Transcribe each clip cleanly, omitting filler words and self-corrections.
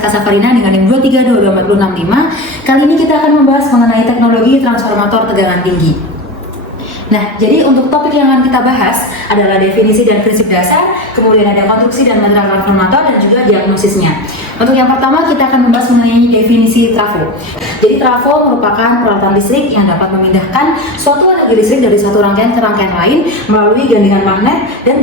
Rizka Safarina dengan NIM 2322465. Kali ini kita akan membahas mengenai teknologi transformator tegangan tinggi. Nah, jadi untuk topik yang akan kita bahas adalah definisi dan prinsip dasar, kemudian ada konstruksi dan material transformator, dan juga diagnosisnya. Untuk yang pertama, kita akan membahas mengenai definisi trafo. Jadi trafo merupakan peralatan listrik yang dapat memindahkan suatu energi listrik dari satu rangkaian ke rangkaian lain melalui gandengan magnet dan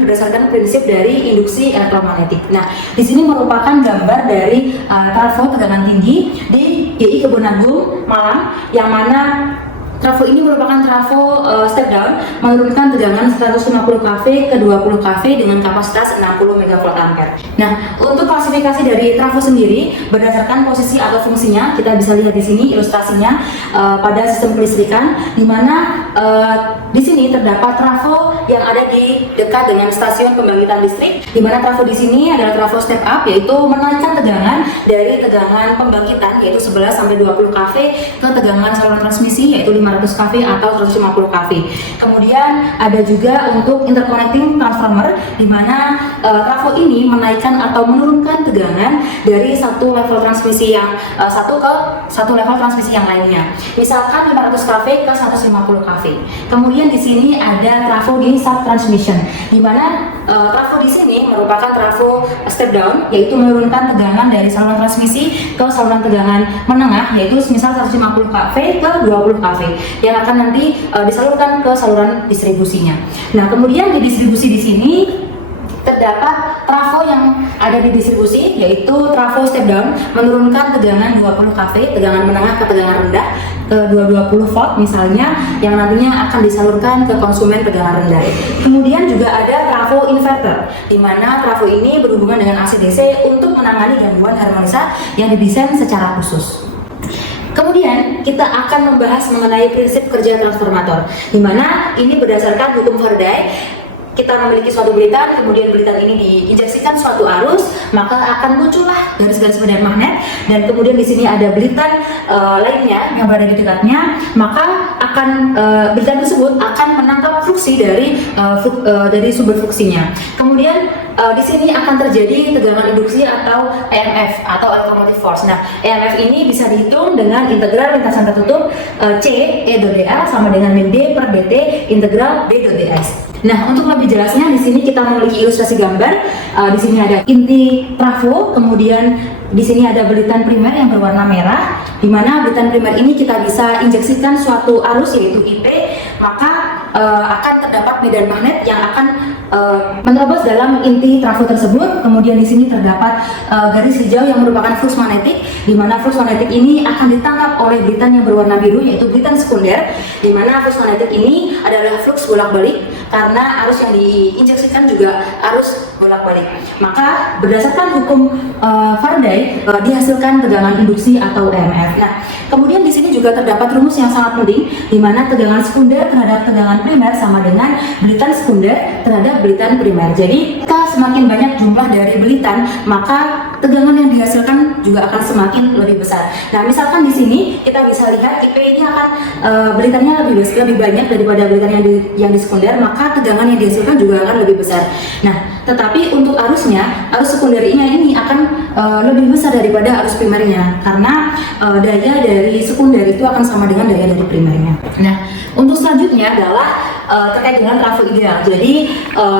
berdasarkan prinsip dari induksi elektromagnetik. Nah, di sini merupakan gambar dari trafo tegangan tinggi di GI Kebon Agung, Malang, yang mana trafo ini merupakan trafo step down menurunkan tegangan 150 kV ke 20 kV dengan kapasitas 60 mV ampere. Nah, untuk klasifikasi dari trafo sendiri berdasarkan posisi atau fungsinya, kita bisa lihat di sini ilustrasinya pada sistem kelistrikan, di mana di sini terdapat trafo yang ada di dekat dengan stasiun pembangkitan listrik, di mana trafo di sini adalah trafo step up, yaitu menaikkan tegangan dari tegangan pembangkitan yaitu 11 sampai 20 kV ke tegangan saluran transmisi yaitu 500 kV atau 150 kV. Kemudian ada juga untuk interconnecting transformer, di mana trafo ini menaikkan atau menurunkan tegangan dari satu level transmisi yang satu ke satu level transmisi yang lainnya. Misalkan 500 kV ke 150 kV. Kemudian di sini ada trafo di sub transmission, di mana trafo di sini merupakan trafo step down, yaitu menurunkan tegangan dari saluran transmisi ke saluran tegangan menengah, yaitu misal 150 kV ke 20 kV, yang akan nanti disalurkan ke saluran distribusinya. Nah, kemudian di distribusi di sini terdapat trafo yang ada di distribusi, yaitu trafo step down menurunkan tegangan 20 kV, tegangan menengah ke tegangan rendah ke 220 volt misalnya, yang nantinya akan disalurkan ke konsumen tegangan rendah. Kemudian juga ada trafo inverter, di mana trafo ini berhubungan dengan AC/DC untuk menangani gangguan harmonisa yang didesain secara khusus. Kemudian kita akan membahas mengenai prinsip kerja transformator, di mana ini berdasarkan hukum Faraday. Kita memiliki suatu belitan, kemudian belitan ini diinjeksikan suatu arus, maka akan muncullah garis-garis medan magnet, dan kemudian di sini ada belitan lainnya yang berada di dekatnya, maka akan belitan tersebut akan menangkap fluksi dari sumber fluksinya. Kemudian di sini akan terjadi tegangan induksi atau EMF atau electromotive force. Nah, EMF ini bisa dihitung dengan integral lintasan tertutup C E dot dA sama dengan min D per dt integral B dot ds. Nah, untuk lebih jelasnya di sini kita memiliki ilustrasi gambar. Di sini ada inti trafo, kemudian di sini ada belitan primer yang berwarna merah, di mana belitan primer ini kita bisa injeksikan suatu arus yaitu IP, maka akan terdapat medan magnet yang akan menerobos dalam inti trafo tersebut. Kemudian di sini terdapat garis hijau yang merupakan flux magnetik, di mana flux magnetik ini akan ditangkap oleh belitan yang berwarna biru yaitu belitan sekunder, di mana flux magnetik ini adalah flux bolak-balik karena arus yang diinjeksikan juga arus bolak-balik. Maka berdasarkan hukum Faraday dihasilkan tegangan induksi atau EMF. Nah, kemudian di sini juga terdapat rumus yang sangat penting, di mana tegangan sekunder terhadap tegangan primer sama dengan belitan sekunder terhadap belitan primer. Jadi jika semakin banyak jumlah dari belitan, maka tegangan yang dihasilkan juga akan semakin lebih besar. Nah, misalkan di sini kita bisa lihat IP ini akan belitannya lebih banyak daripada belitan yang di sekunder, maka tegangan yang dihasilkan juga akan lebih besar. Nah, tetapi untuk arusnya, arus sekundernya ini akan lebih besar daripada arus primernya, karena daya dari sekunder itu akan sama dengan daya dari primernya. Nah, untuk selanjutnya adalah terkait dengan trafo ideal. Jadi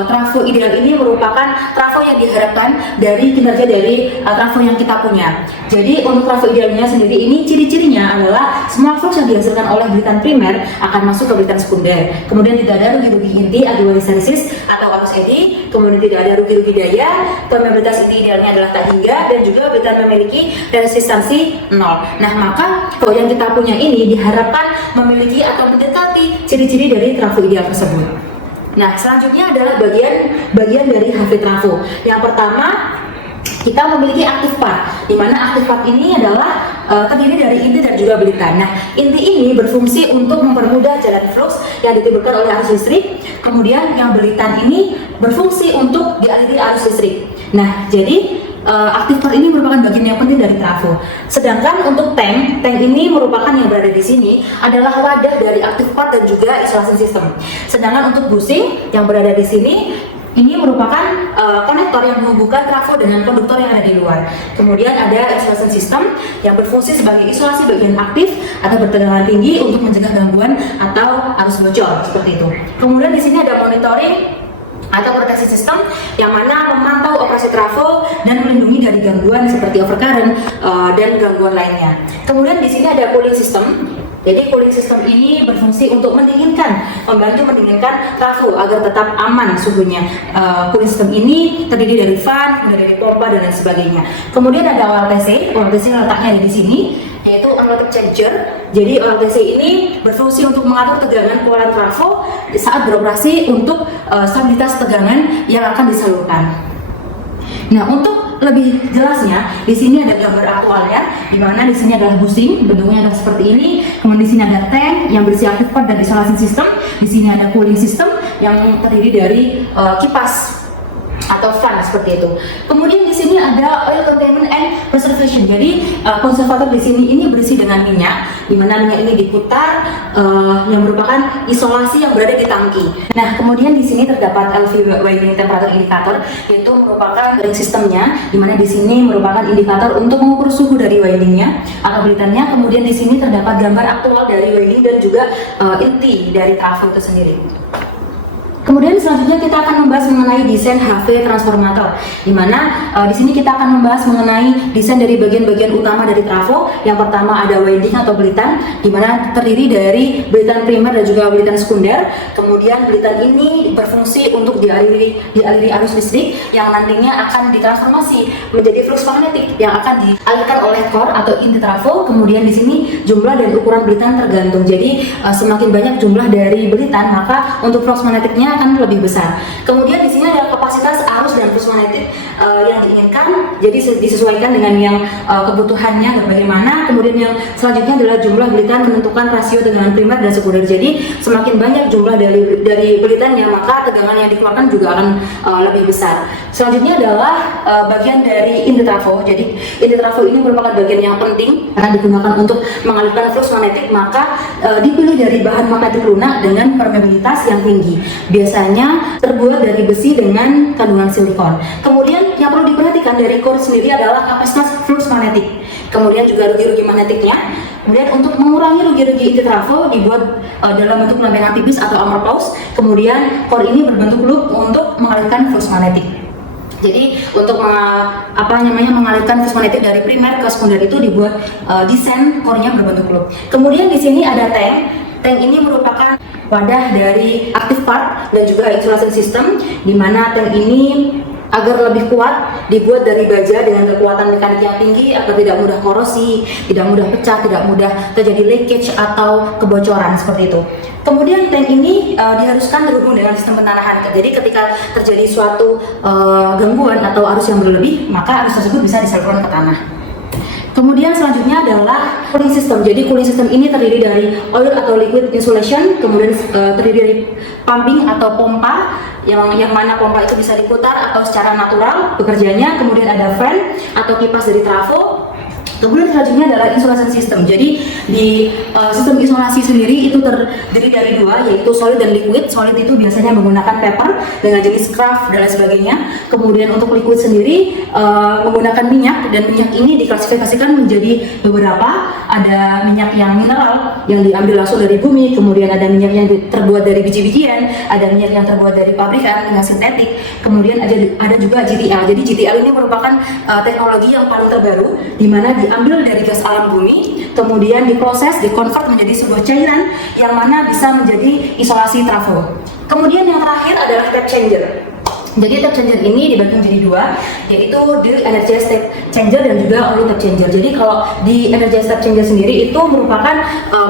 trafo ideal ini merupakan trafo yang diharapkan dari kinerja dari trafo yang kita punya. Jadi untuk trafo idealnya sendiri ini ciri-cirinya adalah semua flux yang dihasilkan oleh belitan primer akan masuk ke belitan sekunder. Kemudian tidak ada rugi-rugi inti akibat histeresis atau arus eddy. Kemudian tidak ada rugi-rugi daya. Permeabilitas inti idealnya adalah tak hingga, dan juga belitan memiliki resistansi 0. Nah, maka kalau yang kita punya ini diharapkan memiliki atau mendekati ciri-ciri dari trafo ideal tersebut. Nah, selanjutnya adalah bagian dari HV trafo. Yang pertama, kita memiliki active part, di mana active part ini adalah terdiri dari inti dan juga belitan. Nah, inti ini berfungsi untuk mempermudah jalan flux yang ditimbulkan oleh arus listrik. Kemudian yang belitan ini berfungsi untuk dialiri arus listrik. Nah, jadi active part ini merupakan bagian yang penting dari trafo. Sedangkan untuk tank ini merupakan yang berada di sini adalah wadah dari active part dan juga isolasi sistem. Sedangkan untuk bushing yang berada di sini ini merupakan konektor konektor yang menghubungkan trafo dengan konduktor yang ada di luar. Kemudian ada isolation system yang berfungsi sebagai isolasi bagian aktif atau bertegangan tinggi untuk mencegah gangguan atau arus bocor seperti itu. Kemudian di sini ada monitoring atau proteksi sistem yang mana memantau operasi trafo dan melindungi dari gangguan seperti overcurrent dan gangguan lainnya. Kemudian di sini ada cooling system. Jadi cooling system ini berfungsi untuk membantu mendinginkan trafo agar tetap aman suhunya. Cooling system ini terdiri dari fan, kemudian dari pompa dan lain sebagainya. Kemudian ada OLTC letaknya ada di sini, yaitu automatic changer. Jadi OLTC ini berfungsi untuk mengatur tegangan keluaran trafo saat beroperasi untuk stabilitas tegangan yang akan disalurkan. Nah, untuk lebih jelasnya, di sini ada gambar aktualnya, di mana di sini adalah busing, bentuknya adalah seperti ini. Kemudian di sini ada tank yang berisi active part dan isolasi system. Di sini ada cooling system yang terdiri dari kipas atau fan seperti itu. Kemudian di sini ada oil containment and preservation. Jadi konservator di sini ini berisi dengan minyak, di mana minyak ini diputar yang merupakan isolasi yang berada di tangki. Nah, kemudian di sini terdapat LV winding temperature indicator, yaitu merupakan ring sistemnya, di mana di sini merupakan indikator untuk mengukur suhu dari windingnya atau belitannya. Kemudian di sini terdapat gambar aktual dari winding dan juga inti dari trafo itu sendiri. Kemudian selanjutnya kita akan membahas mengenai desain HV transformator, di mana di sini kita akan membahas mengenai desain dari bagian-bagian utama dari trafo. Yang pertama ada winding atau belitan, di mana terdiri dari belitan primer dan juga belitan sekunder. Kemudian belitan ini berfungsi untuk dialiri arus listrik yang nantinya akan ditransformasi menjadi flux magnetik yang akan dialirkan oleh core atau inti trafo. Kemudian di sini jumlah dan ukuran belitan tergantung. Jadi semakin banyak jumlah dari belitan, maka untuk flux magnetiknya akan lebih besar. Kemudian di sini ada kapasitas arus dan flux magnetik yang diinginkan, jadi disesuaikan dengan yang kebutuhannya dan bagaimana. Kemudian yang selanjutnya adalah jumlah belitan menentukan rasio tegangan primer dan sekunder. Jadi semakin banyak jumlah dari belitannya, maka tegangan yang dikeluarkan juga akan lebih besar. Selanjutnya adalah bagian dari inti trafo. Jadi inti trafo ini merupakan bagian yang penting karena digunakan untuk mengalirkan flux magnetik, maka dipilih dari bahan magnetik lunak dengan permeabilitas yang tinggi. Biasanya terbuat dari besi dengan kandungan silikon. Kemudian yang perlu diperhatikan dari core sendiri adalah kapasitas flux magnetik. Kemudian juga rugi-rugi magnetiknya. Kemudian untuk mengurangi rugi-rugi inti trafo dibuat dalam bentuk lempengan tipis atau armor pause. Kemudian core ini berbentuk loop untuk mengalirkan flux magnetik. Jadi untuk mengalirkan flux magnetik dari primer ke sekunder itu dibuat desain core-nya berbentuk loop. Kemudian di sini ada tank. Tank ini merupakan wadah dari active part dan juga isolation system, di mana tank ini agar lebih kuat dibuat dari baja dengan kekuatan mekanik yang tinggi agar tidak mudah korosi, tidak mudah pecah, tidak mudah terjadi leakage atau kebocoran seperti itu. Kemudian tank ini diharuskan terhubung dengan sistem pentanahan. Jadi ketika terjadi suatu gangguan atau arus yang berlebih, maka arus tersebut bisa disalurkan ke tanah. Kemudian selanjutnya adalah cooling system. Jadi cooling system ini terdiri dari oil atau liquid insulation, kemudian terdiri dari pumping atau pompa yang mana pompa itu bisa diputar atau secara natural bekerjanya. Kemudian ada fan atau kipas dari trafo. Kemudian selanjutnya adalah isolation system. Jadi di sistem isolasi sendiri itu terdiri dari dua, yaitu solid dan liquid. Solid itu biasanya menggunakan paper dengan jenis craft dan lain sebagainya. Kemudian untuk liquid sendiri menggunakan minyak, dan minyak ini diklasifikasikan menjadi beberapa. Ada minyak yang mineral yang diambil langsung dari bumi, kemudian ada minyak yang terbuat dari biji-bijian, ada minyak yang terbuat dari pabrikan dengan sintetik. Kemudian ada juga GTL. Jadi GTL ini merupakan teknologi yang paling terbaru, di mana diambil dari gas alam bumi, kemudian diproses, dikonvert menjadi sebuah cairan yang mana bisa menjadi isolasi trafo. Kemudian yang terakhir adalah tap changer. Jadi tap changer ini dibagi menjadi dua, yaitu di energized tap changer dan juga only tap changer. Jadi kalau di energized tap changer sendiri itu merupakan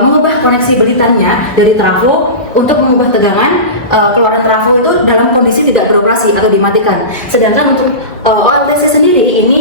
mengubah koneksi belitannya dari trafo untuk mengubah tegangan keluaran trafo itu dalam kondisi tidak beroperasi atau dimatikan. Sedangkan untuk OLTC sendiri ini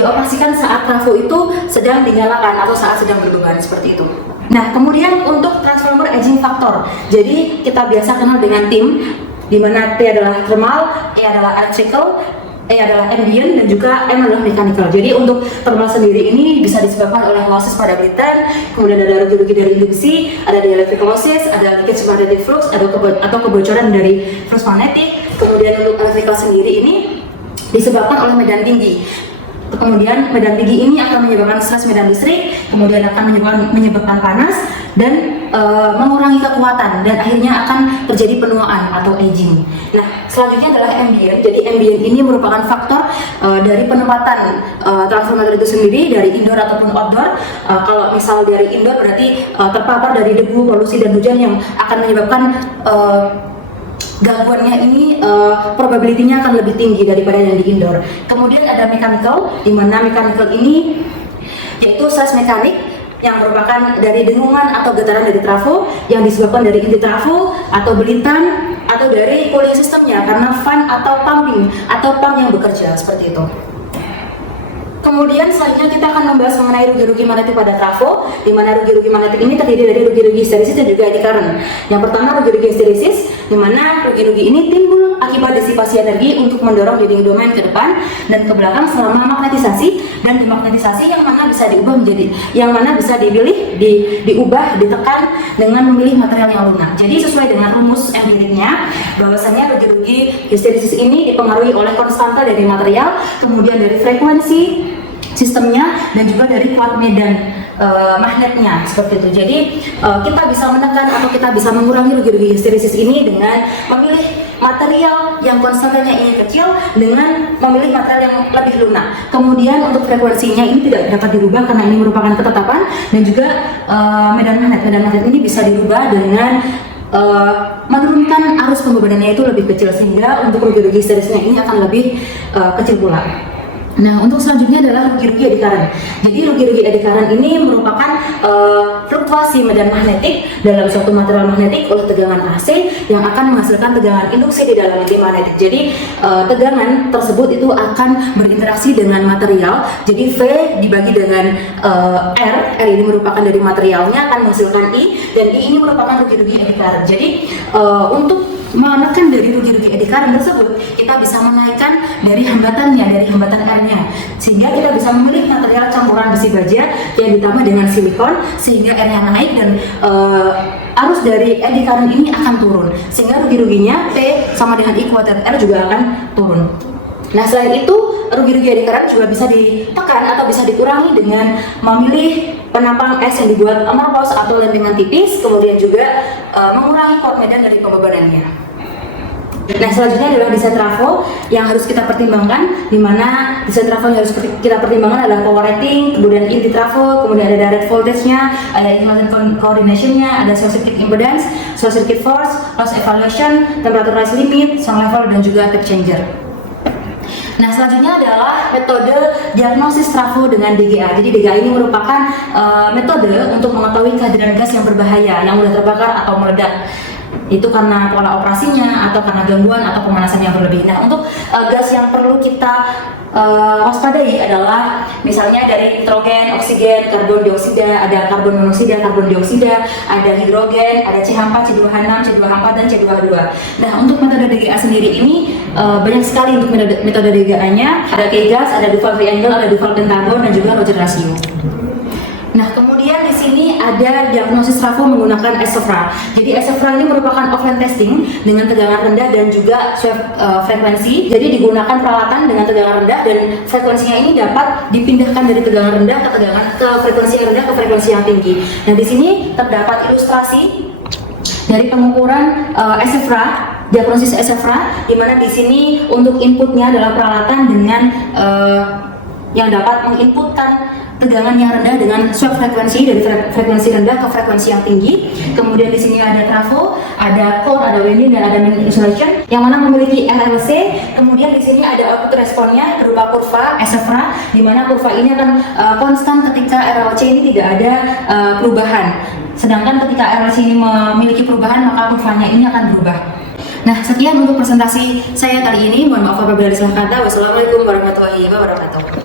dioperasikan saat trafo itu sedang dinyalakan atau saat sedang berbeban seperti itu. Nah, kemudian untuk transformer aging factor. Jadi kita biasa kenal dengan TIM, di mana T adalah thermal, E adalah electrical, E adalah ambient, dan juga M adalah mechanical. Jadi untuk thermal sendiri ini bisa disebabkan oleh losses pada belitan, kemudian ada rugi-rugi dari induksi, ada dielectric losses, ada leakage magnetic flux, atau kebocoran dari flux magnetik. Kemudian untuk electrical sendiri ini disebabkan oleh medan tinggi. Kemudian medan tinggi ini akan menyebabkan stres medan listrik, kemudian akan menyebabkan panas dan mengurangi kekuatan, dan akhirnya akan terjadi penuaan atau aging. Nah, selanjutnya adalah ambient. Jadi ambient ini merupakan faktor dari penempatan transformator itu sendiri, dari indoor ataupun outdoor. Kalau misal dari indoor berarti terpapar dari debu, polusi dan hujan yang akan menyebabkan gangguannya ini probability-nya akan lebih tinggi daripada yang di indoor. Kemudian ada mechanical, di mana mechanical ini yaitu stres mekanik yang merupakan dari dengungan atau getaran dari trafo yang disebabkan dari inti trafo atau belitan atau dari cooling sistemnya karena fan atau pumping atau pump yang bekerja seperti itu. Kemudian selanjutnya kita akan membahas mengenai rugi-rugi magnetik pada trafo, di mana rugi-rugi magnetik ini terdiri dari rugi-rugi histeresis dan juga eddy current. Yang pertama rugi-rugi histeresis, di mana rugi-rugi ini timbul akibat disipasi energi untuk mendorong leading domain ke depan dan ke belakang selama magnetisasi, dan demagnetisasi yang mana bisa diubah menjadi, yang mana bisa dipilih, diubah, ditekan dengan memilih material yang lunak. Jadi sesuai dengan rumus empiriknya, bahwasanya rugi-rugi histeresis ini dipengaruhi oleh konstanta dari material, kemudian dari frekuensi sistemnya, dan juga dari kuat medan magnetnya seperti itu. Jadi kita bisa menekan atau kita bisa mengurangi rugi-rugi histeresis ini dengan memilih material yang konstantanya ini kecil dengan memilih material yang lebih lunak. Kemudian untuk frekuensinya ini tidak dapat dirubah karena ini merupakan ketetapan, dan juga medan magnet ini bisa dirubah dengan menurunkan arus pembebanannya itu lebih kecil, sehingga untuk rugi-rugi histeresisnya ini akan lebih kecil pula. Nah, untuk selanjutnya adalah rugi-rugi eddy current. Jadi rugi-rugi eddy current ini merupakan fluktuasi medan magnetik dalam suatu material magnetik oleh tegangan AC yang akan menghasilkan tegangan induksi di dalam inti magnetik. Jadi tegangan tersebut itu akan berinteraksi dengan material. Jadi V dibagi dengan R ini merupakan dari materialnya akan menghasilkan I, dan I ini merupakan rugi-rugi eddy current. Jadi untuk menekan dari rugi-rugi eddy current tersebut, kita bisa menaikkan dari hambatannya, dari hambatan R-nya, sehingga kita bisa memilih material campuran besi baja yang ditambah dengan silikon, sehingga R-nya naik dan arus dari eddy current ini akan turun, sehingga rugi-ruginya T sama dengan I kuadrat R juga akan turun. Nah, selain itu rugi-rugi eddy current juga bisa ditekan atau bisa dikurangi dengan memilih penampang S yang dibuat amorphous atau lempengan tipis, kemudian juga mengurangi kuat medan dari pembebanannya. Nah, selanjutnya adalah desain trafo yang harus kita pertimbangkan, di mana desain trafo yang harus kita pertimbangkan adalah power rating, kemudian inti trafo, kemudian ada direct voltage-nya, ada equivalent coordination-nya, ada short circuit impedance, short circuit force, loss evaluation, temperature rise limit, sound level, dan juga tape changer. Nah, selanjutnya adalah metode diagnosis trafo dengan DGA. Jadi DGA ini merupakan metode untuk mengetahui kehadiran gas yang berbahaya, yang mudah terbakar atau meledak. Itu karena pola operasinya atau karena gangguan atau pemanasan yang berlebih. Nah, untuk gas yang perlu kita waspadai adalah misalnya dari nitrogen, oksigen, karbon dioksida, ada karbon monoksida, karbon dioksida, ada hidrogen, ada CH4, C2H6, C2H4, dan C2H2. Nah, untuk metode DGA sendiri ini banyak sekali untuk metode DGA-nya. Ada K-gas, ada Duval triangle, ada Duval pentagon, dan juga Rogers ratio. Nah, kemudian di sini ada diagnosis trafo menggunakan SFRA. Jadi SFRA ini merupakan offline testing dengan tegangan rendah dan juga frekuensi. Jadi digunakan peralatan dengan tegangan rendah, dan frekuensinya ini dapat dipindahkan dari tegangan rendah ke frekuensi yang rendah ke frekuensi yang tinggi. Nah, di sini terdapat ilustrasi dari pengukuran SFRA, diagnosis SFRA, di mana di sini untuk inputnya adalah peralatan dengan yang dapat menginputkan tegangan yang rendah dengan swap frekuensi dari frekuensi rendah ke frekuensi yang tinggi. Kemudian di sini ada trafo, ada core, ada winding, dan ada main insulation yang mana memiliki RLC. Kemudian di sini ada output responnya berupa kurva SFRA, di mana kurva ini akan konstan ketika RLC ini tidak ada perubahan. Sedangkan ketika RLC ini memiliki perubahan, maka kurvanya ini akan berubah. Nah, sekian untuk presentasi saya kali ini. Mohon maaf apabila ada salah kata. Wassalamualaikum warahmatullahi wabarakatuh.